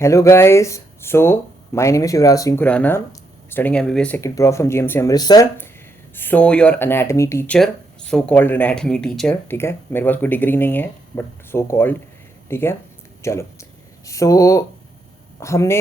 Hello guys, so my name is Yuvraj Singh Khurana, studying MBBS Second Prof from GMC Amritsar. So your anatomy teacher, so called anatomy teacher, ठीक है, मेरे पास कोई degree नहीं है but so called, ठीक है. चलो, so हमने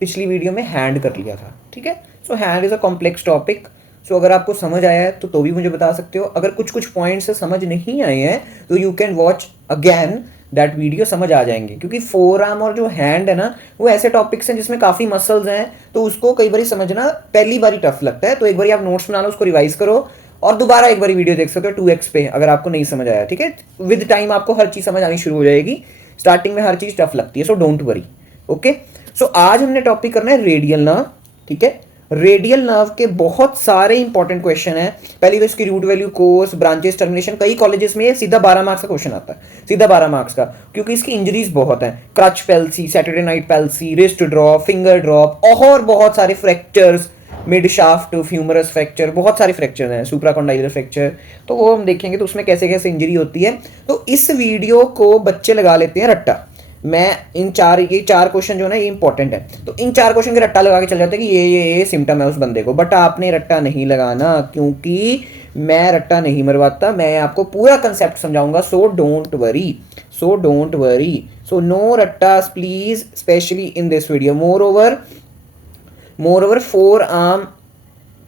पिछली वीडियो में हैंड कर लिया था, ठीक है. So hand is a complex topic. So अगर आपको समझ आया है तो भी मुझे बता सकते हो. अगर कुछ कुछ पॉइंट्स से समझ नहीं आए हैं तो you can watch again that video, समझ आ जाएंगे. क्योंकि फोर आर्म और जो हैंड है ना, वो ऐसे टॉपिक्स हैं जिसमें काफ़ी मसल्स हैं, तो उसको कई बार समझना पहली बार टफ लगता है. तो एक बार आप नोट्स बना लो, उसको रिवाइज करो और दोबारा एक बार वीडियो देख सकते हो 2x पे अगर आपको नहीं समझ आया, ठीक है. विद टाइम आपको हर चीज़ समझ आनी शुरू हो जाएगी. स्टार्टिंग में हर चीज़ टफ लगती है, सो डोंट वरी. ओके, सो आज हमने टॉपिक करना है रेडियल नर्व, ठीक है. रेडियल नर्व के बहुत सारे इंपॉर्टेंट क्वेश्चन हैं. पहली तो इसकी root value, course, branches, termination. कई कॉलेजेस में सीधा 12 मार्क्स का क्वेश्चन आता है, सीधा 12 मार्क्स का, क्योंकि इसकी इंजरीज बहुत हैं. Crutch palsy, Saturday night palsy, wrist drop, finger drop और बहुत सारे fractures, mid shaft humerus fracture, बहुत सारे फ्रैक्चर हैं, सुप्राकॉन्डाइलर फ्रैक्चर. तो वो हम देखेंगे तो उसमें कैसे कैसे इंजरी होती है. तो इस वीडियो को बच्चे लगा लेते हैं रट्टा. मैं इन ये चार क्वेश्चन जो है ना, ये इंपॉर्टेंट है, तो इन चार क्वेश्चन के रट्टा लगा के चल जाते हैं कि ये सिम्टम है उस बंदे को. बट आपने रट्टा नहीं लगाना, क्योंकि मैं रट्टा नहीं मरवाता, मैं आपको पूरा कंसेप्ट समझाऊंगा. So don't worry, so don't worry, so no रट्टा please, specially in this video. Moreover forearm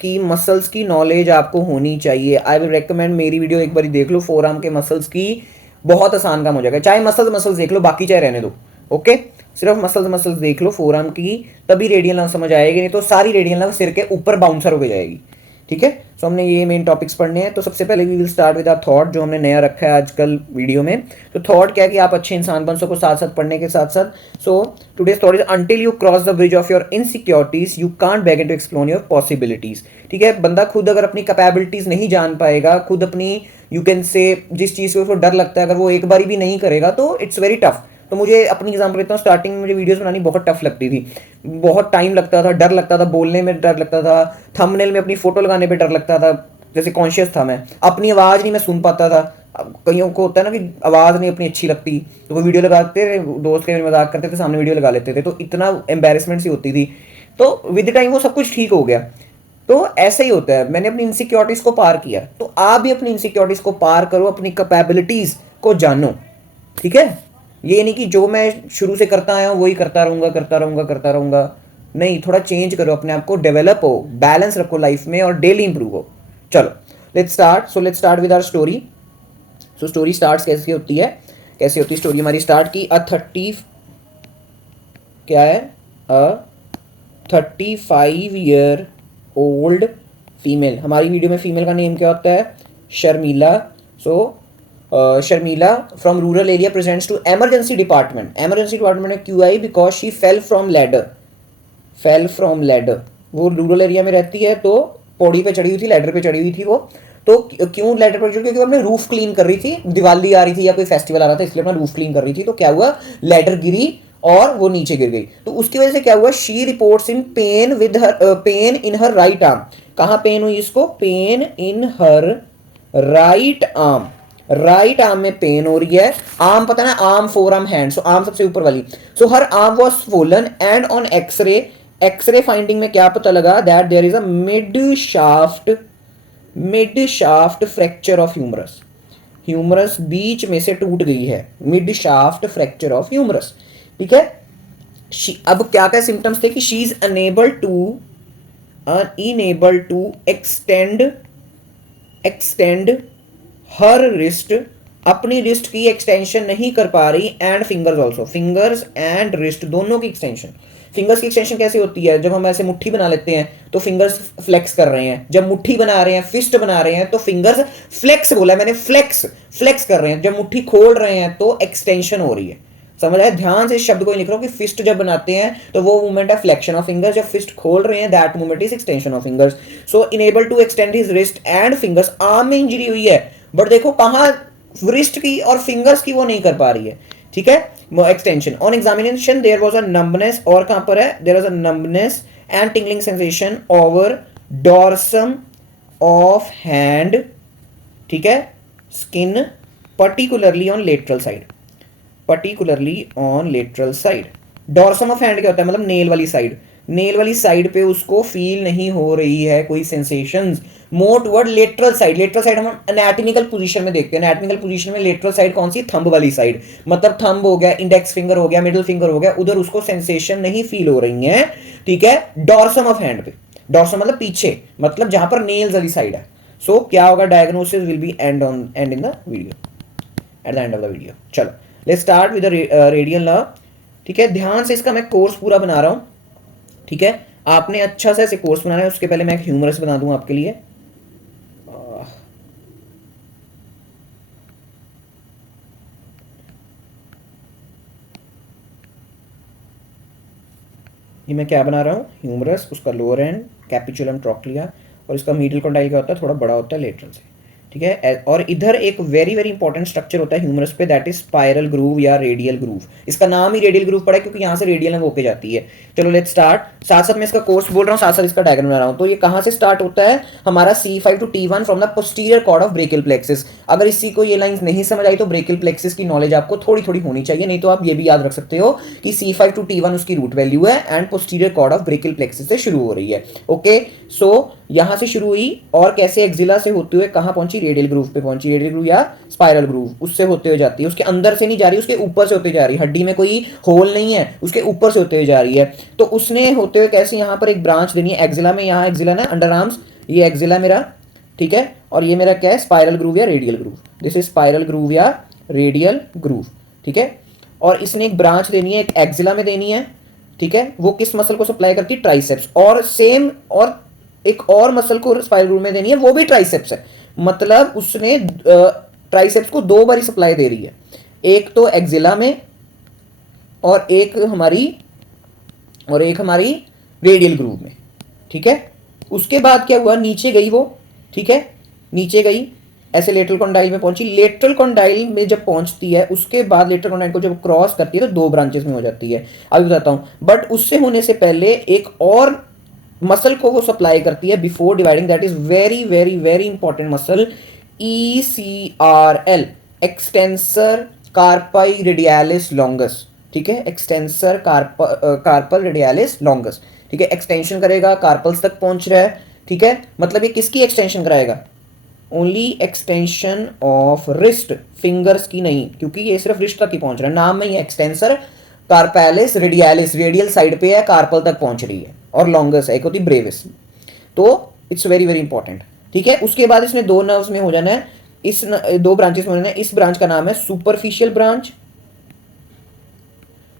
की मसल्स की नॉलेज आपको होनी चाहिए. आई विल रेकमेंड मेरी वीडियो एक बार देख लो. फोर आर्म के मसल्स की बहुत आसान काम हो जाएगा. चाहे मसल्स देख लो, बाकी चाहे रहने दो. ओके, सिर्फ मसल्स देख लो फोर आर्म की, तभी रेडियल नर्व समझ आएगी. नहीं तो सारी रेडियल नर्व सिर के ऊपर बाउंसर हो जाएगी, ठीक है. सो हमने ये मेन टॉपिक्स पढ़ने हैं. तो सबसे पहले we will start with our thought, जो हमने नया रखा है आजकल वीडियो में. तो थॉट क्या है कि आप अच्छे इंसान बन सको साथ साथ पढ़ने के साथ साथ. So today's thought is until you cross the bridge of your insecurities you can't बैगन टू एक्सप्लोर योर पॉसिबिलिटीज, ठीक है. बंदा खुद अगर अपनी कैपेबिलिटीज नहीं जान पाएगा, खुद अपनी यू कैन से जिस चीज़ से उसको डर लगता है, अगर वो एक बारी भी नहीं करेगा तो इट्स वेरी टफ. तो मुझे अपनी एग्जाम्पल देता हूँ. स्टार्टिंग में मुझे वीडियोस बनानी बहुत टफ लगती थी, बहुत टाइम लगता था, डर लगता था, बोलने में डर लगता था, थंबनेल में अपनी फोटो लगाने पे डर लगता था. जैसे कॉन्शियस था मैं, अपनी आवाज़ नहीं मैं सुन पाता था. अब कईयों को होता है ना कि आवाज़ नहीं अपनी अच्छी लगती, तो वो वीडियो लगाते थे, दोस्त के मजाक करते थे, सामने वीडियो लगा लेते थे, तो इतना एम्बेरसमेंट सी होती थी. तो विद टाइम वो सब कुछ ठीक हो गया. तो ऐसे ही होता है, मैंने अपनी इनसिक्योरिटीज़ को पार किया, तो आप भी अपनी इनसिक्योरिटीज़ को पार करो, अपनी कैपेबिलिटीज़ को जानो, ठीक है. ये नहीं कि जो मैं शुरू से करता आया हूँ वही करता रहूँगा. नहीं, थोड़ा चेंज करो, अपने आप को डेवलप हो, बैलेंस रखो लाइफ में और डेली इंप्रूव हो. चलो let's start. So let's start with our story. So story start कैसे होती है, कैसे होती है स्टोरी हमारी स्टार्ट की. क्या है, अ 35 ईयर ओल्ड फीमेल. हमारी वीडियो में फीमेल का नेम क्या होता है, Sharmila. So Sharmila from rural area presents to emergency department. Emergency department में क्यों आई, because she fell from ladder. वो रूरल एरिया में रहती है, तो पौड़ी पे चढ़ी हुई थी, लैडर पे चढ़ी हुई थी वो. तो क्यों लैडर पर चढ़ी, क्योंकि वो अपने रूफ क्लीन कर रही थी, दिवाली आ रही थी या कोई फेस्टिवल आ रहा था, इसलिए अपना रूफ क्लीन कर रही थी. तो क्या हुआ, लैडर गिरी और वो नीचे गिर गई. तो उसकी वजह से क्या हुआ, she reports in pain with her pain in her right arm. कहाँ पेन हुई इसको, pain in her right arm. Right arm में पेन हो रही है. आर्म पता ना, arm forearm hand, so arm सबसे ऊपर वाली. So her arm was swollen and on x-ray finding में क्या पता लगा, that there is a mid shaft fracture of humerus. Humerus बीच में से टूट गई है, mid shaft fracture of humerus, ठीक है. अब क्या क्या सिम्टम्स थे कि she is unable to extend her wrist. अपनी रिस्ट की एक्सटेंशन नहीं कर पा रही. And fingers also, fingers and wrist दोनों की एक्सटेंशन. फिंगर्स की एक्सटेंशन कैसे होती है, जब हम ऐसे मुट्ठी बना लेते हैं तो फिंगर्स फ्लेक्स कर रहे हैं. जब मुट्ठी बना रहे हैं, फिस्ट बना रहे हैं, तो फिंगर्स फ्लेक्स, बोला मैंने, फ्लेक्स कर रहे हैं. जब मुट्ठी खोल रहे हैं तो एक्सटेंशन हो रही है. समझ आया, ध्यान से इस शब्द को लिख रहा हूं कि फिस्ट जब बनाते हैं तो वो मूवमेंट है फ्लेक्शन ऑफ फिंगर्स. जब फिस्ट खोल रहे हैं, that movement is extension of fingers. So unable to extend his wrist and fingers. Arm में इंजरी हुई है, बट देखो कहां, रिस्ट की और फिंगर्स की वो नहीं कर पा रही है, ठीक है. Extension on examination there was a numbness, और कहां पर है, there was a numbness and tingling sensation over dorsum of hand, ठीक है, skin, particularly on lateral side. Dorsum of hand क्या होता है, मतलब नेल वाली साइड, नेल वाली साइड पे उसको फील नहीं हो रही है कोई sensations. More toward lateral side, lateral side हम एनाटॉमिकल पोजीशन में देखते हैं, एनाटॉमिकल पोजीशन में लेटरल साइड कौन सी, थंब वाली साइड, मतलब थंब हो गया, इंडेक्स फिंगर हो गया, मिडिल फिंगर हो गया, उधर उसको सेंसेशन नहीं फील हो रही है, ठीक है, डॉर्सम ऑफ हैंड पे। डॉर्सम मतलब पीछे, मतलब जहां पर नेल्स वाली साइड है। सो क्या होगा, diagnosis will be and in the video, at the end of the video. चलो let's start with the radial nerve, ठीक है। ध्यान से इसका मैं कोर्स पूरा बना रहा हूं, ठीक है। आपने अच्छा सा ऐसे कोर्स बनाना है, उसके पहले मैं एक ह्यूमरस बना दूं आपके लिए। ये मैं क्या बना रहा हूँ, ह्यूमरस, उसका लोअर एंड कैपिचुलम ट्रोक्लिया, और इसका मीडियल कंडाइल क्या होता है, थोड़ा बड़ा होता है लेटरल से, ठीक है। और इधर एक वेरी वेरी इंपॉर्टेंट स्ट्रक्चर होता है ह्यूमरस पे, दैट इज स्पाइरल ग्रूव या रेडियल ग्रूव। इसका नाम ही रेडियल ग्रूव पड़ा है क्योंकि यहाँ से रेडियल में होके जाती है। चलो लेट्स स्टार्ट, साथ साथ मैं इसका कोर्स बोल रहा हूँ, साथ साथ इसका डायग्राम बना रहा हूँ। तो ये कहाँ से स्टार्ट होता है, हमारा C5 to T1 from the posterior cord of brachial plexus. अगर इसी को ये लाइंस नहीं समझ आई तो ब्रेकियल प्लेक्सिस की नॉलेज आपको थोड़ी थोड़ी होनी चाहिए, नहीं तो आप ये भी याद रख सकते हो कि C5 to T1 उसकी रूट वैल्यू है and posterior cord of brachial plexus से शुरू हो रही है। ओके, सो यहां से शुरू हुई और कैसे एक्सिला से होते हुए कहां पहुंची, रेडियल ग्रूव पे पहुंची, रेडियल ग्रूव या स्पाइरल ग्रूव, उससे होते हुए जाती है, उसके अंदर से नहीं जा रही, उसके ऊपर से होते जा रही है, हड्डी में कोई होल नहीं है, उसके ऊपर से होते हुए जा रही है। तो उसने होते हुए कैसे यहाँ पर एक ब्रांच देनी है एक्सिला में, यहाँ एक्सिला ना अंडर आर्म्स, ये एक्सिला मेरा, ठीक है, और ये मेरा क्या है, स्पाइरल ग्रूव या radial groove, this is spiral groove या रेडियल ग्रूव, ठीक है। और इसने एक ब्रांच देनी है, एक एक्सिला में देनी है, ठीक है। वो किस मसल को सप्लाई करती है, ट्राइसेप्स, और सेम और एक और मसल को स्पाइरल ग्रूव में देनी है, वो भी ट्राइसेप्स है, मतलब उसने ट्राइसेप्स को दो बारी सप्लाई दे रही है, एक तो एक्सिला में और एक हमारी रेडियल ग्रूव में, ठीक है। उसके बाद क्या हुआ, नीचे गई वो, ठीक है, नीचे गई, ऐसे लेटरल कॉन्डाइल में पहुंची, लेटरल कॉन्डाइल में जब पहुंचती है उसके बाद लेटरल कॉन्डाइल को जब क्रॉस करती है तो दो ब्रांचेस में हो जाती है, अभी बताता हूं। बट उससे होने से पहले एक और मसल को वो सप्लाई करती है before dividing, that is very very very important muscle, ECRL, extensor carpi radialis longus, ठीक है, एक्सटेंसर कार्पल रेडियालिस लॉन्गस, ठीक है। एक्सटेंशन करेगा, कार्पल्स तक पहुंच रहा है, ठीक है, मतलब ये किसकी एक्सटेंशन कराएगा, only extension of wrist, fingers की नहीं, क्योंकि ये सिर्फ रिस्ट तक ही पहुंच रहा है, नाम में ही एक्सटेंसर कार्पेलिस रेडियालिस, रेडियल साइड पे है, कार्पल तक पहुंच रही है, और लॉन्गस है, एक होती ब्रेविस, तो इट्स वेरी वेरी इंपॉर्टेंट, ठीक है। उसके बाद इसने दो नर्व्स में हो जाना है, दो ब्रांचेस में हो जाना है, इस ब्रांच का नाम है सुपरफिशियल ब्रांच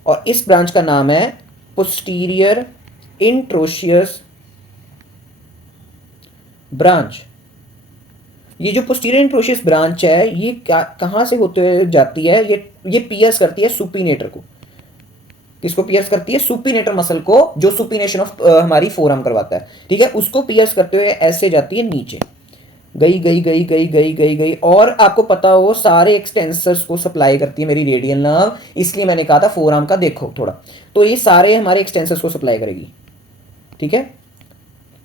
और इस ब्रांच का नाम है पोस्टीरियर इंट्रोशियस ब्रांच। ये जो पोस्टीरियर इंट्रोशियस ब्रांच है ये कहां से होते हुए जाती है, ये पियर्स करती है सुपीनेटर को, किसको पियर्स करती है, सुपीनेटर मसल को, जो सुपीनेशन ऑफ हमारी फोरआर्म करवाता है, ठीक है, उसको पियर्स करते हुए ऐसे जाती है नीचे, गई गई गई गई गई गई गई, और आपको पता हो सारे एक्सटेंसर्स को सप्लाई करती है मेरी रेडियल नर्व, इसलिए मैंने कहा था फोरआर्म का देखो थोड़ा, तो ये सारे हमारे एक्सटेंसर्स को सप्लाई करेगी, ठीक है,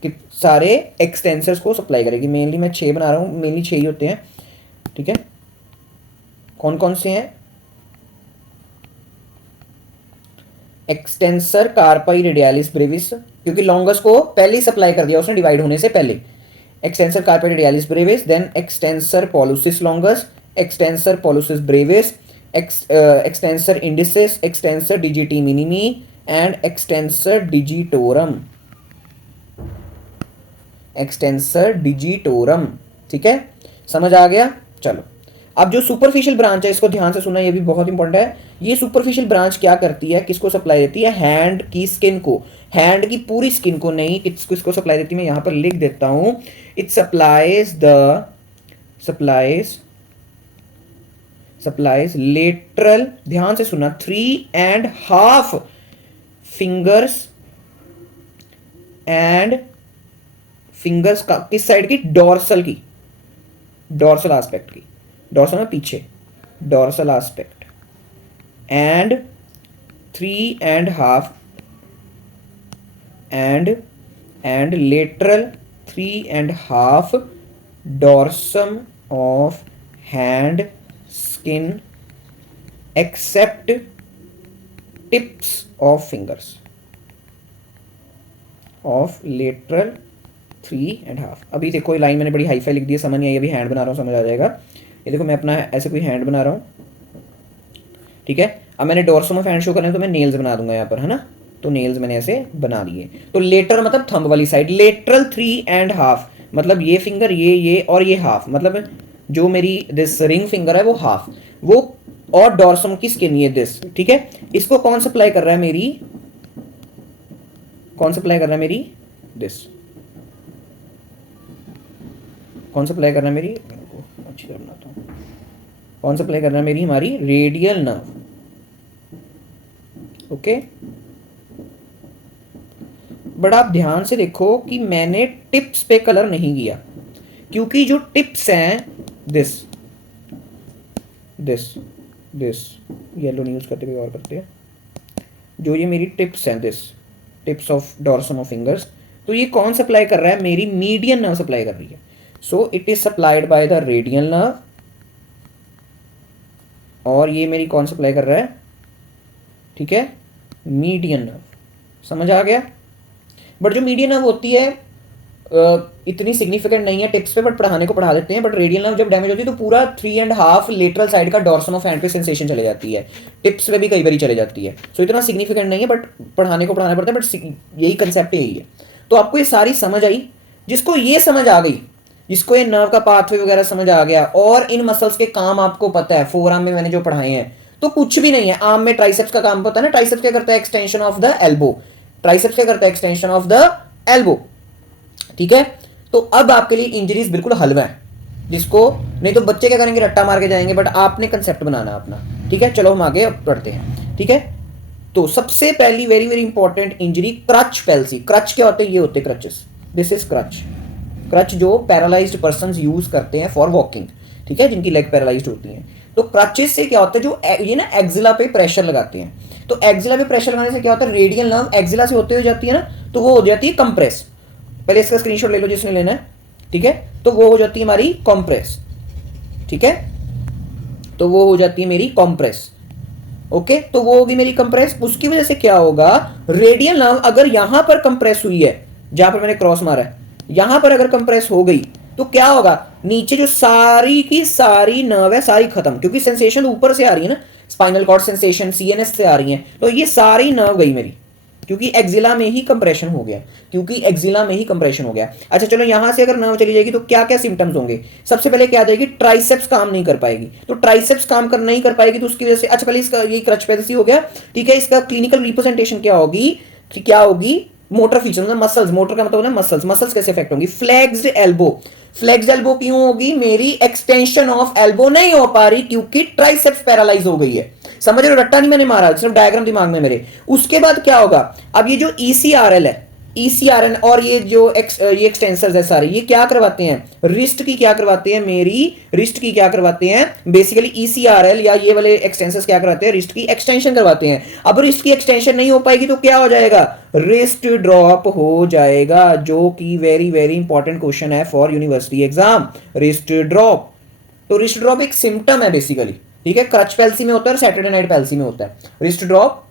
कि सारे एक्सटेंसर्स को सप्लाई करेगी। मेनली मैं 6 बना रहा हूँ, मेनली 6 ही होते हैं, ठीक है। कौन कौन से हैं, एक्सटेंसर कार्पाई रेडियालिस ब्रेविस, क्योंकि लॉन्गस को पहले ही सप्लाई कर दिया उसने डिवाइड होने से पहले, extensor carpi radialis brevis, then extensor pollicis longus, extensor pollicis brevis, extensor indicis, extensor digiti minimi and extensor digitorum, extensor digitorum, ठीक है, समझ आ गया। चलो अब जो सुपरफिशियल ब्रांच है इसको ध्यान से सुनना, ये भी बहुत इंपॉर्टेंट है। ये सुपरफिशियल ब्रांच क्या करती है, किसको सप्लाई देती है, हैंड की स्किन को, हैंड की पूरी स्किन को नहीं, किसको सप्लाई देती है, मैं यहां पर लिख देता हूं, इट सप्लाइज लेटरल, ध्यान से सुनना, 3.5 फिंगर्स एंड फिंगर्स का किस साइड की, डॉर्सल की, डॉर्सल एस्पेक्ट की, डॉर्सल में पीछे, dorsal aspect and 3.5 and lateral 3.5 dorsum of hand skin except tips of fingers of lateral 3.5। अभी देखो ये लाइन मैंने बड़ी हाई फाई लिख दी है, समझ नहीं आई, अभी हैंड बना रहा हूँ, समझ आ जाएगा। ये देखो मैं अपना ऐसे कोई हैंड बना रहा हूँ, ठीक है। अब मैंने डोर्सम ऑफ हैंड शो करना है तो मैं नेल्स बना दूंगा यहाँ पर, है ना। तो नेल्स मैंने ऐसे बना लिए। तो लेटर मतलब थंब वाली साइड, लेटरल 3.5 मतलब ये फिंगर, ये और ये हाफ, मतलब जो मेरी दिस रिंग फिंगर है वो हाफ, वो, और डोर्सम की स्किन ये दिस, ठीक है। इसको कौन सप्लाई कर रहा है मेरी, कौन सप्लाई कर रहा है मेरी दिस, कौन सप्लाई कर रहा है मेरी, अच्छी तरह बनाता हूँ, कौन सप्लाई कर रहा है मेरी, हमारी रेडियल नर्व, ओके। बट आप ध्यान से देखो कि मैंने टिप्स पे कलर नहीं किया, क्योंकि जो टिप्स हैं दिस दिस दिस, येलो नहीं यूज करते, कोई और करते हैं, जो ये मेरी टिप्स हैं this, tips of dorsum of fingers, तो ये कौन सप्लाई कर रहा है, मेरी मीडियन नर्व सप्लाई कर रही है। So it is supplied by the radial nerve, और ये मेरी कौन सप्लाई कर रहा है, ठीक है, मीडियन नर्व। समझ आ गया। बट जो मीडियन नर्व होती है इतनी सिग्निफिकेंट नहीं है टिप्स पे, बट पढ़ाने को पढ़ा देते हैं। बट रेडियल नर्व जब डैमेज होती है तो पूरा 3.5 लेटरल साइड का डोर्सम ऑफ हैंड पे सेंसेशन चले जाती है, टिप्स पे भी कई बार चले जाती है। सो इतना सिग्निफिकेंट नहीं है, बट पढ़ाने को पढ़ाना पड़ता है। बट यही कंसेप्ट यही है। तो आपको ये सारी समझ आई, जिसको ये समझ आ गई, जिसको ये नर्व का पाथवे वगैरह समझ आ गया, और इन मसल्स के काम आपको पता है, फोर आर्म में मैंने जो पढ़ाए हैं, तो कुछ भी नहीं है। आर्म में ट्राइसेप्स का काम पता है ना, ट्राइसेप्स क्या करता है, extension of the elbow, triceps क्या करता है, एक्सटेंशन ऑफ द एल्बो, ठीक है। तो अब आपके लिए इंजरीज बिल्कुल हलवा है, जिसको नहीं तो बच्चे क्या करेंगे, रट्टा मार के जाएंगे, बट आपने कंसेप्ट बनाना अपना, ठीक है। चलो हम आगे पढ़ते हैं, ठीक है। तो सबसे पहली very very important injury, crutch palsy. Crutch क्या होते हैं, ये होते हैं crutches, this is crutch. Crutch जो पैरालाइज्ड पर्सन यूज करते हैं फॉर वॉकिंग, ठीक है, जिनकी लेग पैरालाइज्ड होती है। तो क्रचेस से क्या होता है, जो ये ना एक्जिला पे प्रेशर लगाते हैं, तो एक्जिला पे प्रेशर लगाने से क्या होता है, रेडियल नर्व एक्जिला से होते हुए जाती है ना, तो वो हो जाती है कंप्रेस। पहले इसका स्क्रीनशॉट ले लो जिसने लेना है, ठीक है। तो वो हो जाती है हमारी कॉम्प्रेस, ठीक है। तो वो हो जाती है मेरी कॉम्प्रेस, ओके। तो वो होगी मेरी कंप्रेस। उसकी वजह से क्या होगा, रेडियल नर्व अगर यहां पर कंप्रेस हुई है, जहां पर मैंने क्रॉस मारा है, यहां पर अगर कंप्रेस हो गई तो क्या होगा, नीचे जो सारी की सारी नर्व है सारी खत्म, क्योंकि सेंसेशन ऊपर से आ रही है ना, स्पाइनल कॉर्ड सेंसेशन सीएनएस से आ रही है, तो ये सारी नर्व गई मेरी, क्योंकि एक्जिला में ही कंप्रेशन हो गया, क्योंकि एक्जिला में ही कंप्रेशन हो गया। अच्छा चलो, यहां से अगर नर्व चली जाएगी तो क्या क्या सिम्टम्स होंगे, सबसे पहले क्या आ जाएगी, ट्राइसेप्स काम नहीं कर पाएगी। तो ट्राइसेप्स काम कर नहीं कर पाएगी तो उसकी वजह से, अच्छा पहले इसका ये क्रच पैल्सी हो गया, ठीक है। इसका क्लिनिकल रिप्रेजेंटेशन क्या होगी, क्या होगी, मोटर फीचर मतलब मसल्स, मोटर का मतलब है मसल्स, मसल्स कैसे इफेक्ट होंगी, फ्लेक्स्ड एल्बो। फ्लेक्स्ड एल्बो क्यों होगी, मेरी एक्सटेंशन ऑफ एल्बो नहीं हो पा रही, क्योंकि ट्राइसेप्स पैरालाइज हो गई है। समझ रहे हो, रट्टा नहीं मैंने मारा, सिर्फ डायग्राम दिमाग में मेरे। उसके बाद क्या होगा, अब ये जो ईसीआरएल है, ईसीआरएल और ये जो ये एक्सटेंसर्स है सारे, ये क्या करवाते हैं, रिस्ट की क्या करवाते हैं, मेरी रिस्ट की क्या करवाते हैं, बेसिकली ईसीआरएल या ये वाले एक्सटेंसर्स क्या करवाते हैं, रिस्ट की एक्सटेंशन करवाते हैं। अब रिस्ट की एक्सटेंशन नहीं हो पाएगी तो क्या हो जाएगा, रिस्ट ड्रॉप हो जाएगा, जो कि वेरी वेरी इंपॉर्टेंट क्वेश्चन है for university exam, wrist drop. तो रिस्ट ड्रॉप एक सिम्टम है बेसिकली, ठीक है। क्रच पैल्सी में होता है और सैटरडे नाइट पैल्सी में होता है रिस्ट ड्रॉप,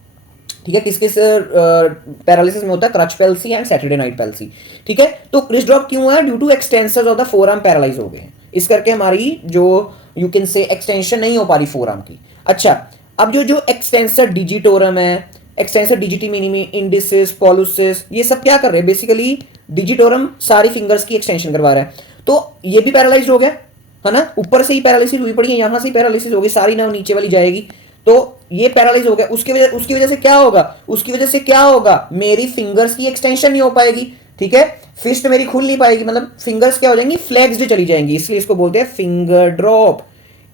ठीक है। किस किस पैरालिसिस में होता है, crutch palsy and Saturday night palsy, ठीक है। तो रिस्ट ड्रॉप क्यों है, due to extensors of the forearm paralyse हो गए हैं, इस करके हमारी जो यू कैन से एक्सटेंशन नहीं हो पा रही फोर आर्म की। अच्छा, अब जो जो एक्सटेंसर डिजिटोरम है, एक्सटेंसर डिजिटी मिनिमी, इंडिसिस, पॉलुसिस, ये सब क्या कर रहे हैं, बेसिकली डिजिटोरम सारी फिंगर्स की एक्सटेंशन करवा रहा है। तो ये भी पैरालाइज हो गया है ना, ऊपर से ही पैरालिसिस हुई पड़ी है, यहां से ही पैरालिसिस होगी, सारी नर्व नीचे वाली जाएगी, तो ये पैरालाइज हो गया। उसकी वजह से क्या होगा, उसकी वजह से क्या होगा, मेरी फिंगर्स की एक्सटेंशन नहीं हो पाएगी, ठीक है। फिस्ट मेरी खुल नहीं पाएगी, मतलब फिंगर्स क्या हो जाएंगी, फ्लेक्स्ड चली जाएंगी, इसलिए इसको बोलते हैं फिंगर ड्रॉप।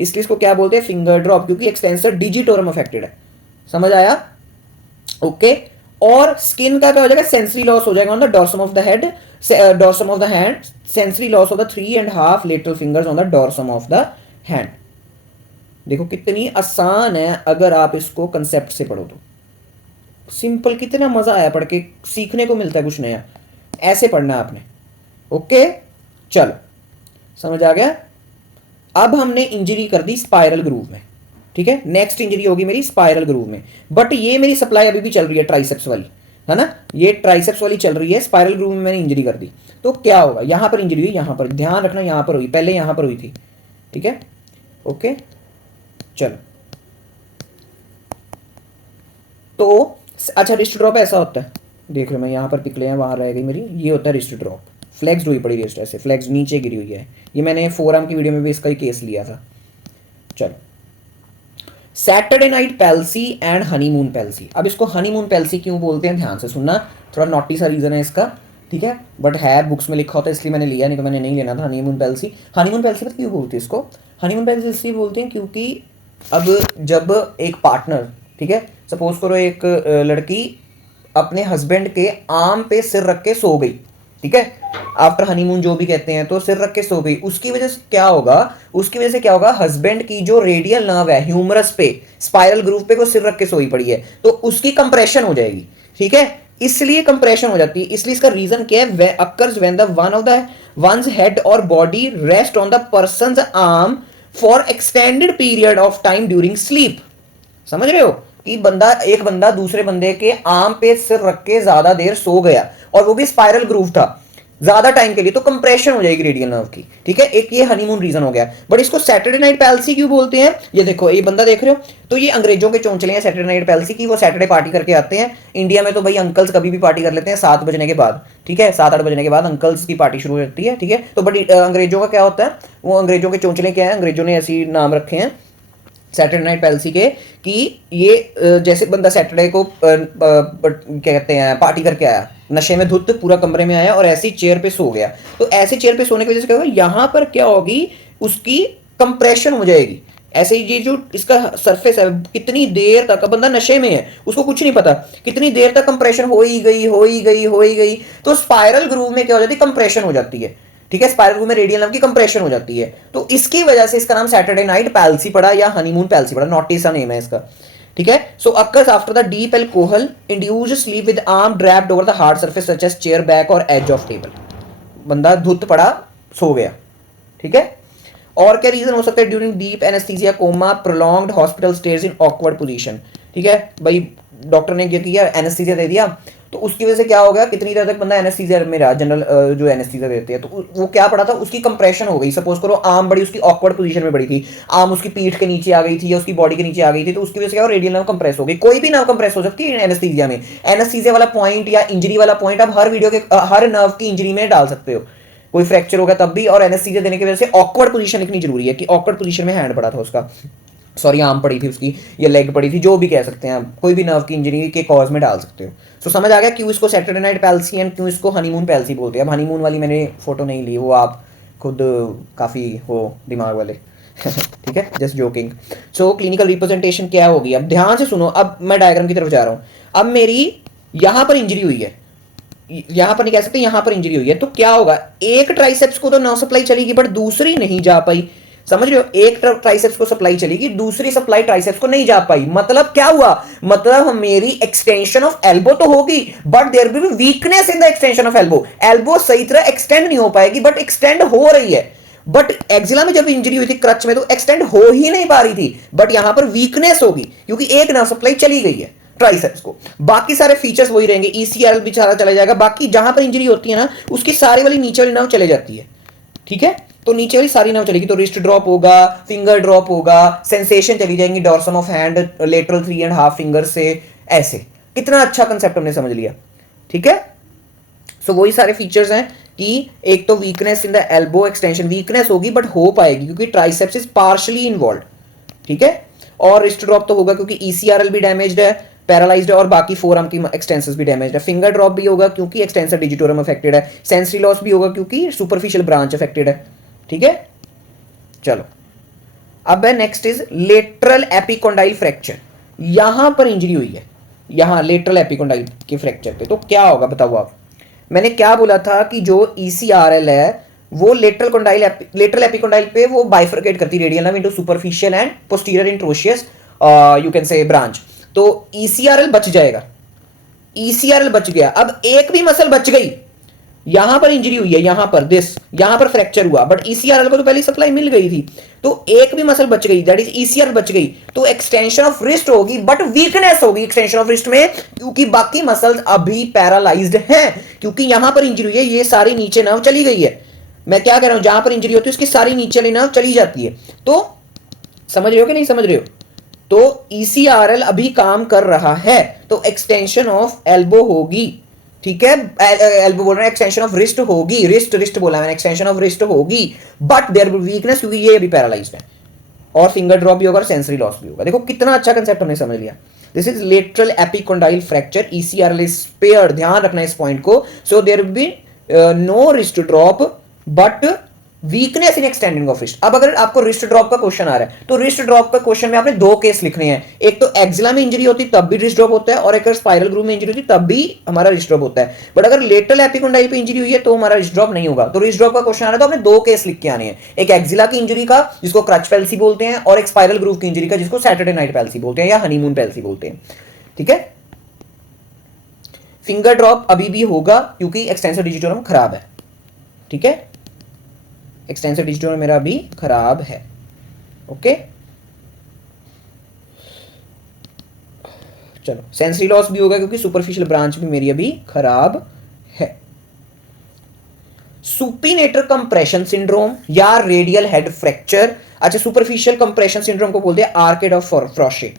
इसलिए इसको क्या बोलते हैं, फिंगर ड्रॉप, क्योंकि एक्सटेंसर डिजिटोरम अफेक्टेड है। समझ आया, ओके। और स्किन का क्या हो जाएगा, सेंसरी लॉस हो जाएगा on the dorsum of the head, dorsum of the hand, sensory loss of the 3.5 lateral fingers on the dorsum of the hand. देखो कितनी आसान है, अगर आप इसको कंसेप्ट से पढ़ो तो सिंपल, कितना मजा आया पढ़ के, सीखने को मिलता है कुछ नया, ऐसे पढ़ना है आपने, ओके। चलो समझ आ गया। अब हमने इंजरी कर दी स्पाइरल ग्रूव में, ठीक है। नेक्स्ट इंजरी होगी मेरी स्पाइरल ग्रूव में, बट ये मेरी सप्लाई अभी भी चल रही है ट्राइसेप्स वाली, है ना, ये ट्राइसेप्स वाली चल रही है, स्पाइरल ग्रूव में मैंने इंजरी कर दी। तो क्या होगा, यहां पर इंजरी हुई, यहां पर ध्यान रखना, यहां पर हुई, पहले यहां पर हुई थी, ठीक है। ओके चलो, तो अच्छा रिस्ट ड्रॉप ऐसा होता है, देख लो मैं यहाँ पर पिक ले, वहाँ रह गई मेरी, ये होता है रिस्ट ड्रॉप, फ्लेक्स हुई पड़ी रिस्ट, ऐसे फ्लेक्स नीचे गिरी हुई है, ये मैंने फोरआर्म की वीडियो में भी इसका ही केस लिया था। चलो, Saturday night palsy and honeymoon palsy. अब इसको हनीमून पैल्सी क्यों बोलते हैं, ध्यान से सुनना, थोड़ा नॉटी सा रीजन है इसका, ठीक है, बट है बुक्स में लिखा होता है इसलिए मैंने लिया, नहीं तो मैंने नहीं लेना था। हनीमून पैल्सी, हनीमून पैल्सी पर क्यों बोलते हैं इसको, हनीमून पैल्सी इसलिए बोलते हैं क्योंकि अब जब एक पार्टनर, ठीक है, सपोज करो एक लड़की अपने हस्बैंड के आर्म पे सिर रख के सो गई, ठीक है, आफ्टर हनीमून जो भी कहते हैं, तो सिर रख के सो गई, उसकी वजह से क्या होगा, उसकी वजह से क्या होगा, हस्बैंड की जो रेडियल नर्व है ह्यूमरस पे, स्पाइरल ग्रूव पे, वो सिर रख के सोई पड़ी है, तो उसकी कंप्रेशन हो जाएगी, ठीक है, इसलिए कंप्रेशन हो जाती है। इसलिए इसका रीजन क्या है, occurs when the one of the one's head और body rest on the person's arm for extended period of time during sleep. समझ रहे हो कि एक बंदा दूसरे बंदे के आर्म पे सिर रख के ज्यादा देर सो गया, और वो भी स्पाइरल ग्रूव था ज्यादा टाइम के लिए, तो कंप्रेशन हो जाएगी रेडियल नर्व की, ठीक है, एक ये हनीमून रीजन हो गया। बट इसको सैटरडे नाइट पैल्सी क्यों बोलते हैं, ये देखो, ये बंदा देख रहे हो, तो ये अंग्रेजों के चौंचले हैं सैटरडे नाइट पैल्सी की, वो सैटरडे पार्टी करके आते हैं। इंडिया में तो भाई अंकल्स कभी भी पार्टी कर लेते हैं 7 बजने के बाद, ठीक है, 7-8 बजने के बाद अंकल्स की पार्टी शुरू हो जाती है, ठीक है। तो बट अंग्रेजों का क्या होता है, वो अंग्रेजों के चौंचले क्या है, अंग्रेजों ने ऐसी नाम रखे हैं सैटरडे नाइट पैल्सी के, कि ये जैसे बंदा सैटरडे को क्या कहते हैं पार्टी करके आया, नशे में धुत पूरा कमरे में आया और ऐसी चेयर पे सो गया, तो ऐसे चेयर पे सोने की वजह से क्या होगा, यहां पर क्या होगी, उसकी कंप्रेशन हो जाएगी। ऐसे ही ये जो इसका सरफेस है, कितनी देर तक, बंदा नशे में है, उसको कुछ नहीं पता, कितनी देर तक कंप्रेशन हो ही गई, हो ही गई, हो ही गई, तो स्पाइरल ग्रूव में क्या हो जाती है, कंप्रेशन हो जाती है, ठीक है, स्पाइरल ग्रूव में रेडियल नर्व की कंप्रेशन हो जाती है, तो इसकी वजह से इसका नाम सैटरडे नाइट पैल्सी पड़ा या हनीमून पैल्सी पड़ा, नॉटी सा नेम है इसका, ठीक है। So occurs after the deep alcohol induced sleep with arm draped over the hard surface such as chair back और एज ऑफ टेबल, बंदा धुत पड़ा सो गया, ठीक है। और क्या रीजन हो सकता है, during deep anaesthesia, coma, prolonged hospital stage in awkward position, ठीक है भाई, डॉक्टर ने क्या किया, एनेस्थीसिया दे दिया, तो उसकी वजह से क्या हो गया, कितनी देर तक बंदा एनेस्थीसिया में रहा, जनरल जो एनेस्थीसिया देते हैं, तो वो क्या पड़ा था, उसकी कंप्रेशन हो गई, सपोज करो आर्म बड़ी उसकी ऑकवर्ड पोजीशन में बड़ी थी, आर्म उसकी पीठ के नीचे आ गई थी या उसकी बॉडी के नीचे आ गई थी, तो उसकी वजह से क्या हो, रेडियल नर्व कंप्रेस हो गई। कोई भी नर्व कंप्रेस हो सकती है एनेस्थीसिया में, एनेस्थीसिया वाला पॉइंट या इंजरी वाला पॉइंट आप हर वीडियो के हर नर्व की इंजरी में डाल सकते हो, कोई फ्रैक्चर होगा तब भी, और एनेस्थीसिया देने की वजह से ऑकवर्ड पोजीशन लिखनी जरूरी है कि ऑकवर्ड पोजीशन में हैंड पड़ा था उसका, सॉरी आर्म पड़ी थी उसकी या लेग पड़ी थी, जो भी कह सकते हैं आप, कोई भी नर्व की इंजरी के कॉज में डाल सकते हो। सो समझ आ गया क्यों इसको सैटरडे नाइट पैल्सी एंड क्यों इसको हनीमून पैल्सी बोलते हैं। अब हनीमून वाली मैंने फोटो नहीं ली, वो आप खुद काफ़ी हो दिमाग वाले ठीक है, just joking. So clinical representation क्या होगी, अब ध्यान से सुनो, अब मैं डायग्राम की तरफ जा रहा हूँ। अब मेरी यहाँ पर इंजरी हुई है, यहां पर नहीं कह सकते, यहां पर इंजरी हुई है, तो क्या होगा, एक ट्राइसेप्स को तो नर्व सप्लाई चलेगी बट दूसरी नहीं जा पाई, समझ रहे हो, एक ट्राइसेप्स को सप्लाई चलेगी, दूसरी सप्लाई ट्राइसेप्स को नहीं जा पाई, मतलब क्या हुआ, मतलब मेरी एक्सटेंशन ऑफ एल्बो तो होगी but there will be weakness in the extension of elbow, elbow सही तरह एक्सटेंड नहीं हो पाएगी बट एक्सटेंड हो रही है। बट एक्जिला में जब इंजरी हुई थी क्रच में, तो एक्सटेंड हो ही नहीं पा रही थी, बट यहां पर वीकनेस होगी क्योंकि एक नर्व सप्लाई चली गई है ट्राइसेप्स को, बाकी सारे फीचर्स वही रहेंगे, ईसीआरएल भी सारा चला जाएगा, बाकी जहां पर इंजरी होती है ना उसकी सारी वाली नीचे वाली नर्व चले जाती है, ठीक है, तो नीचे वाली सारी नर्व चलेगी, तो रिस्ट ड्रॉप होगा, फिंगर ड्रॉप होगा, सेंसेशन चली जाएंगी dorsum of hand, lateral 3.5 finger से, ऐसे। कितना अच्छा कंसेप्ट हमने समझ लिया, ठीक है। सो वही सारे फीचर्स हैं कि एक तो weakness in the elbow extension, weakness होगी बट हो पाएगी क्योंकि ट्राइसेप्स इज पार्शियली इन्वॉल्व, ठीक है, और रिस्ट ड्रॉप तो होगा क्योंकि ईसीआरएल भी डैमेज्ड है, पैरालाइज्ड है, और बाकी फोरआर्म की एक्सटेंसर्स भी डैमेज्ड है, फिंगर ड्रॉप भी होगा क्योंकि एक्सटेंसर डिजिटोरम अफेक्टेड है, सेंसरी लॉस भी होगा क्योंकि सुपरफिशियल ब्रांच अफेक्टेड है, ठीक है। चलो अब है next is lateral epicondyle fracture, यहां पर इंजरी हुई है, यहां लेटरल एपिकोंडाइल के फ्रैक्चर पे, तो क्या होगा बताओ आप, मैंने क्या बोला था कि जो ईसीआरएल है वो लेटरल एपिकोंडाइल पे वो बाइफरकेट करती है radial nerve into superficial and posterior interosseous you can say branch, तो ईसीआरएल बच जाएगा, ईसीआरएल बच गया, अब एक भी मसल बच गई यहां पर इंजरी हुई है, यहां पर दिस, यहां पर फ्रैक्चर हुआ, बट ईसीआरएल को तो पहले सप्लाई मिल गई थी, तो एक भी मसल बच गई, दैट इज ईसीआरएल बच गई, तो एक्सटेंशन ऑफ रिस्ट होगी, बट वीकनेस होगी एक्सटेंशन ऑफ रिस्ट में, क्योंकि बाकी मसल्स अभी पैरालाइज्ड हैं, क्योंकि यहां पर इंजरी हुई है, ये सारी नीचे नर्व चली गई है। मैं क्या कह रहा हूं, जहां पर इंजरी होती है उसकी सारी नीचे वाली नर्व चली जाती है। तो समझ रहे हो कि नहीं समझ रहे हो? तो ईसीआरएल अभी काम कर रहा है, तो एक्सटेंशन ऑफ एल्बो होगी, ठीक है, एल्बो बोल रहे हैं, एक्सटेंशन ऑफ रिस्ट होगी, रिस्ट रिस्ट बोला मैंने, एक्सटेंशन ऑफ रिस्ट होगी, बट देयर विल वीकनेस, क्योंकि ये अभी पैरालाइज्ड है, और फिंगर ड्रॉप भी होगा और सेंसरी लॉस भी होगा। देखो कितना अच्छा कंसेप्ट हमने समझ लिया। This is lateral epicondyle fracture, ECRL is spared, ध्यान रखना इस पॉइंट को। So there will be no wrist drop but weakness in extending of wrist. अब अगर आपको रिस्ट ड्रॉप का क्वेश्चन आ रहा है, तो रिस्ट ड्रॉप का क्वेश्चन में आपने दो केस लिखने हैं, एक तो एक्सिला में इंजरी होती तब भी रिस्ट ड्रॉप होता है, और एक स्पाइरल ग्रूव में इंजरी होती तब भी हमारा रिस्ट ड्रॉप होता है। बट अगर लेटरल एपिकोंडाइल पे इंजरी हुई है तो हमारा रिस्ट ड्रॉप नहीं होगा। तो रिस्ट ड्रॉप का क्वेश्चन आ रहा है तो आपने दो केस लिख के आने हैं, एक एक्सिला की इंजरी का जिसको क्रच पैल्सी बोलते हैं, और एक स्पाइरल ग्रूव की इंजरी का जिसको सैटरडे नाइट पैल्सी बोलते हैं या हनीमून पैल्सी बोलते हैं, ठीक है। फिंगर ड्रॉप अभी भी होगा क्योंकि एक्सटेंसर डिजिटोरम खराब है, ठीक है, एक्सटेंसर डिजिटोरम मेरा अभी खराब है, ओके। चलो सेंसरी लॉस भी होगा क्योंकि सुपरफिशियल ब्रांच भी मेरी अभी खराब है। सुपिनेटर कंप्रेशन सिंड्रोम या रेडियल हेड फ्रैक्चर, अच्छा सुपरफिशियल कंप्रेशन सिंड्रोम को बोलते हैं arcade of Frohse,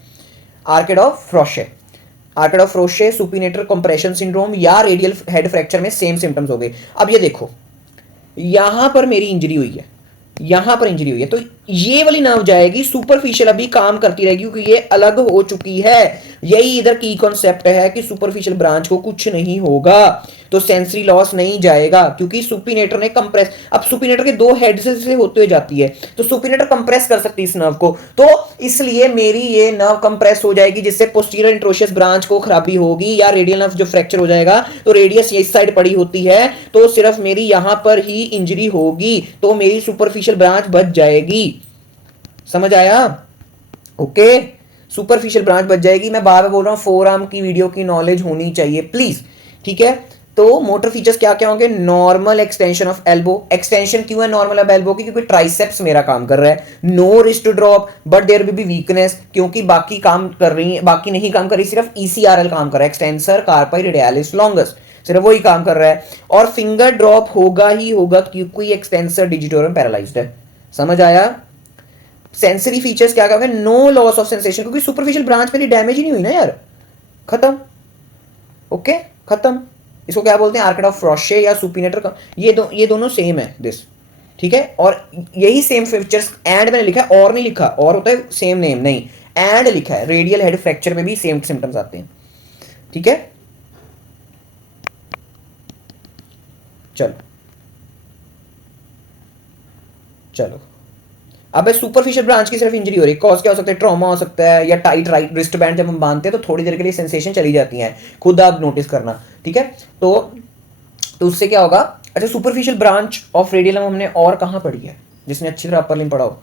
arcade of Frohse, arcade of Frohse, supinator compression syndrome या रेडियल हेड फ्रैक्चर में सेम सिम्टम्स हो गए। अब ये देखो यहां पर मेरी इंजरी हुई है, यहां पर इंजरी हुई है, तो ये वाली नर्व जाएगी, सुपरफिशियल अभी काम करती रहेगी क्योंकि ये अलग हो चुकी है। यही इधर की कॉन्सेप्ट है कि सुपरफिशियल ब्रांच को कुछ नहीं होगा, तो सेंसरी लॉस नहीं जाएगा क्योंकि सुपिनेटर ने कंप्रेस, अब सुपिनेटर के दो हेड से होते हुए जाती है, तो सुपिनेटर कंप्रेस कर सकती है इस नर्व को, तो इसलिए मेरी ये नर्व कंप्रेस हो जाएगी जिससे पोस्टीरियर इंट्रोशियस ब्रांच को खराबी होगी, या रेडियल नर्व जो फ्रैक्चर हो जाएगा, तो रेडियस इस साइड पड़ी होती है, तो सिर्फ मेरी यहां पर ही इंजरी होगी, तो मेरी सुपरफिशियल ब्रांच बच जाएगी। समझ आया? ओके, सुपरफिशियल ब्रांच बच जाएगी। मैं बार बार बोल रहा हूं फोर आर्म की वीडियो की नॉलेज होनी चाहिए प्लीज, ठीक है। तो मोटर फीचर्स क्या क्या होंगे, normal extension of elbow, extension क्यों है नॉर्मल ऑफ एल्बो की, क्योंकि ट्राइसेप्स मेरा काम कर रहा है, no wrist drop but there will be weakness, क्योंकि बाकी काम कर रही है, बाकी नहीं काम कर रही, सिर्फ ईसीआरएल काम कर रहा है, एक्सटेंसर कार्पाई रेडियलिस लॉन्गस, सिर्फ वही काम कर रहा है, और फिंगर ड्रॉप होगा ही होगा क्योंकि एक्सटेंसर डिजिटोरम पैरालाइज्ड है। समझ आया? सेंसरी फीचर्स क्या क्या होंगे, नो लॉस ऑफ सेंसेशन, क्योंकि सुपरफिशियल ब्रांच मेरी डैमेज ही नहीं हुई ना यार, खत्म, ओके खत्म। इसको क्या बोलते हैं, आर्केड ऑफ फ्रॉशे या सुपिनेटर का, ये दोनों सेम है दिस, ठीक है। और यही सेम फीचर्स एंड मैंने लिखा है, और नहीं लिखा, और होता है सेम नेम, नहीं एंड लिखा है, रेडियल हेड फ्रैक्चर में भी सेम सिम्टम्स आते हैं, ठीक है। चलो चलो, अब सुपरफिशियल ब्रांच की सिर्फ इंजरी हो रही है, कॉज क्या हो सकता है, ट्रॉमा हो सकता है, या टाइट राइट रिस्ट बैंड जब हम बांधते हैं तो थोड़ी देर के लिए सेंसेशन चली जाती है, खुद आप नोटिस करना, ठीक है। तो उससे क्या होगा, अच्छा सुपरफिशियल ब्रांच ऑफ रेडियलम हमने और कहाँ पढ़ी है, जिसने अच्छी तरह अपर लिम पढ़ा हो,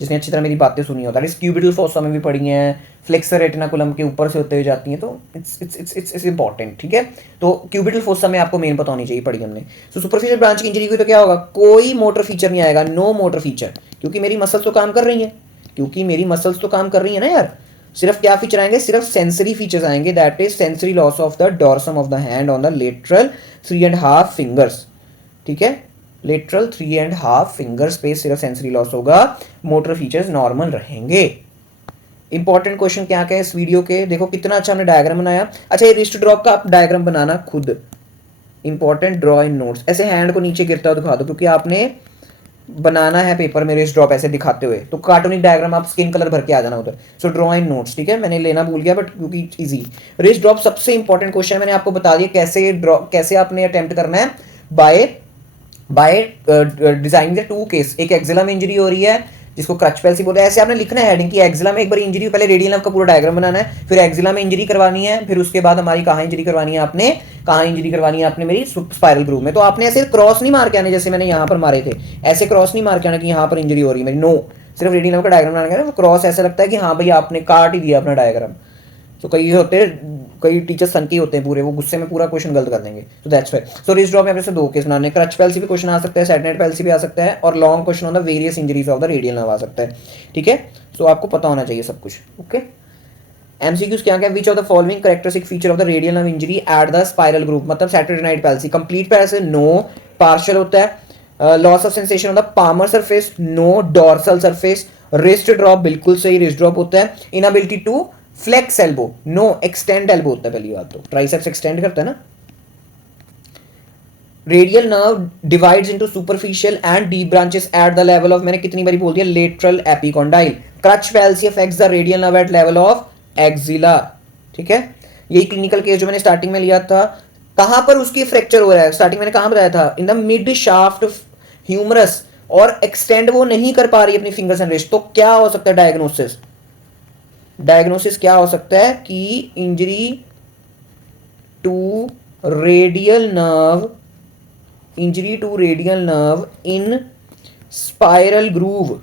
जिसने अच्छी तरह मेरी बातें सुनी हो, दैट इज क्यूबिटल फोसा में भी पढ़ी हैं, फ्लेक्सर रेटिनाकुलम के ऊपर से होते हुए जाती हैं, तो इट्स इंपॉर्टेंट, ठीक है। तो क्यूबिटल फोसा में आपको मेन पता होनी चाहिए, पढ़ी हमने। तो सुपरफिशियल ब्रांच की इंजरी हुई तो क्या होगा, कोई मोटर फीचर नहीं आएगा, नो मोटर फीचर, क्योंकि मेरी मसल्स तो काम कर रही हैं, क्योंकि मेरी मसल्स तो काम कर रही है ना यार। सिर्फ क्या फीचर आएंगे, सिर्फ सेंसरी फीचर्स आएंगे, that is sensory loss of the dorsum of the hand on the lateral 3.5 fingers, ठीक है, लेटरल 3.5 फिंगर स्पेस सिर्फ सेंसरी लॉस होगा, मोटर फीचर्स नॉर्मल रहेंगे। इंपॉर्टेंट क्वेश्चन क्या क्या है इस वीडियो के, देखो कितना अच्छा हमने डायग्राम बनाया। अच्छा ये रिस्ट ड्रॉप का आप डायग्राम बनाना खुद, इंपॉर्टेंट, ड्रॉ इन नोट्स, ऐसे हैंड को नीचे गिरता हुआ दिखा दो, क्योंकि आपने बनाना है पेपर में रिस्ट ड्रॉप ऐसे दिखाते हुए, तो कार्टूनिक डायग्राम आप स्किन कलर भर के आ जाना उधर। सो ड्रॉ इन नोट्स, ठीक है, मैंने लेना भूल गया बट क्योंकि इजी, रिस्ट ड्रॉप सबसे इंपॉर्टेंट क्वेश्चन है, मैंने आपको बता दिया कैसे ड्रॉ, कैसे आपने अटेम्प्ट करना है, by designing the two case, एक एक्सिला में इंजरी हो रही है जिसको क्रच पैल्सी बोलते हैं, ऐसे आपने लिखना है हेडिंग की, एक्सिला में एक बार इंजरी, पहले रेडियल नर्व का पूरा डायग्राम बनाना है, फिर एक्सिला में इंजरी करवानी है, फिर उसके बाद हमारी कहाँ इंजरी करवानी है आपने, कहाँ इंजरी करवानी है आपने मेरी स्पाइरल ग्रूव में। तो आपने ऐसे क्रॉस नहीं मार के आने जैसे मैंने यहाँ पर मारे थे, ऐसे क्रॉस नहीं मार के आना कि यहाँ पर इंजरी हो रही है मेरी, नो, सिर्फ रेडियल नर्व का डायग्राम बनाना है, क्रॉस ऐसा लगता है कि हाँ भाई आपने काट ही दिया अपना डायग्राम, तो कई टीचर सनकी होते हैं पूरे, वो गुस्से में पूरा क्वेश्चन गलत कर देंगे, तो that's why. So wrist drop में से दो केस बनाने, क्रच पैल्सी भी क्वेश्चन आ सकता है, सैटेलाइट पैल्सी भी आ सकता है, और long question on the various injuries of the radial nerve आ सकता है, ठीक है। सो आपको पता होना चाहिए सब कुछ, ओके। एमसीक्यूज क्या क्या, which of the following characteristic feature of the radial nerve injury at the spiral group, मतलब Saturday night palsy, complete palsy no, partial होता है, loss of sensation of the palmar surface no, dorsal surface, wrist drop बिल्कुल सही, wrist drop होता है, inability to flex elbow no, extend elbow होता है पहली बात, तो ट्राइसेप्स एक्सटेंड करता है ना। Radial nerve divides into superficial and deep branches at the level of, मैंने कितनी बारी बोल दिया, lateral epicondyle. Crutch palsy affects the radial nerve at level of axilla, ठीक है। यही क्लिनिकल केस जो मैंने स्टार्टिंग में लिया था, कहां पर उसकी फ्रैक्चर हो रहा है, स्टार्टिंग मैंने कहां बताया था, in the mid shaft humerus, और एक्सटेंड वो नहीं कर पा रही अपनी फिंगर्स एंड रिस्ट, तो क्या हो सकता है डायग्नोसिस, डायग्नोसिस क्या हो सकता है कि injury to radial nerve, injury to radial nerve in spiral groove,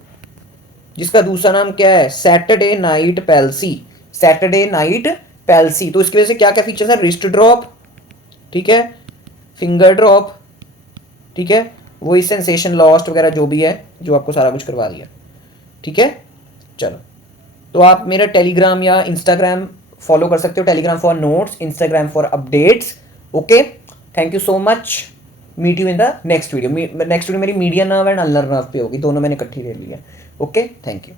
जिसका दूसरा नाम क्या है, Saturday night palsy, Saturday night palsy. तो इसकी वजह से क्या क्या फीचर्स है, रिस्ट ड्रॉप, ठीक है, फिंगर ड्रॉप, ठीक है, वही सेंसेशन लॉस्ट वगैरह जो भी है, जो आपको सारा कुछ करवा दिया, ठीक है। चलो, तो आप मेरा टेलीग्राम या इंस्टाग्राम फॉलो कर सकते हो, Telegram for notes, Instagram for updates, okay. Thank you so much, meet you in the next video. Next video मेरी median nerve and ulnar nerve पे होगी, दोनों मैंने इकट्ठी ले ली है, ओके, थैंक यू।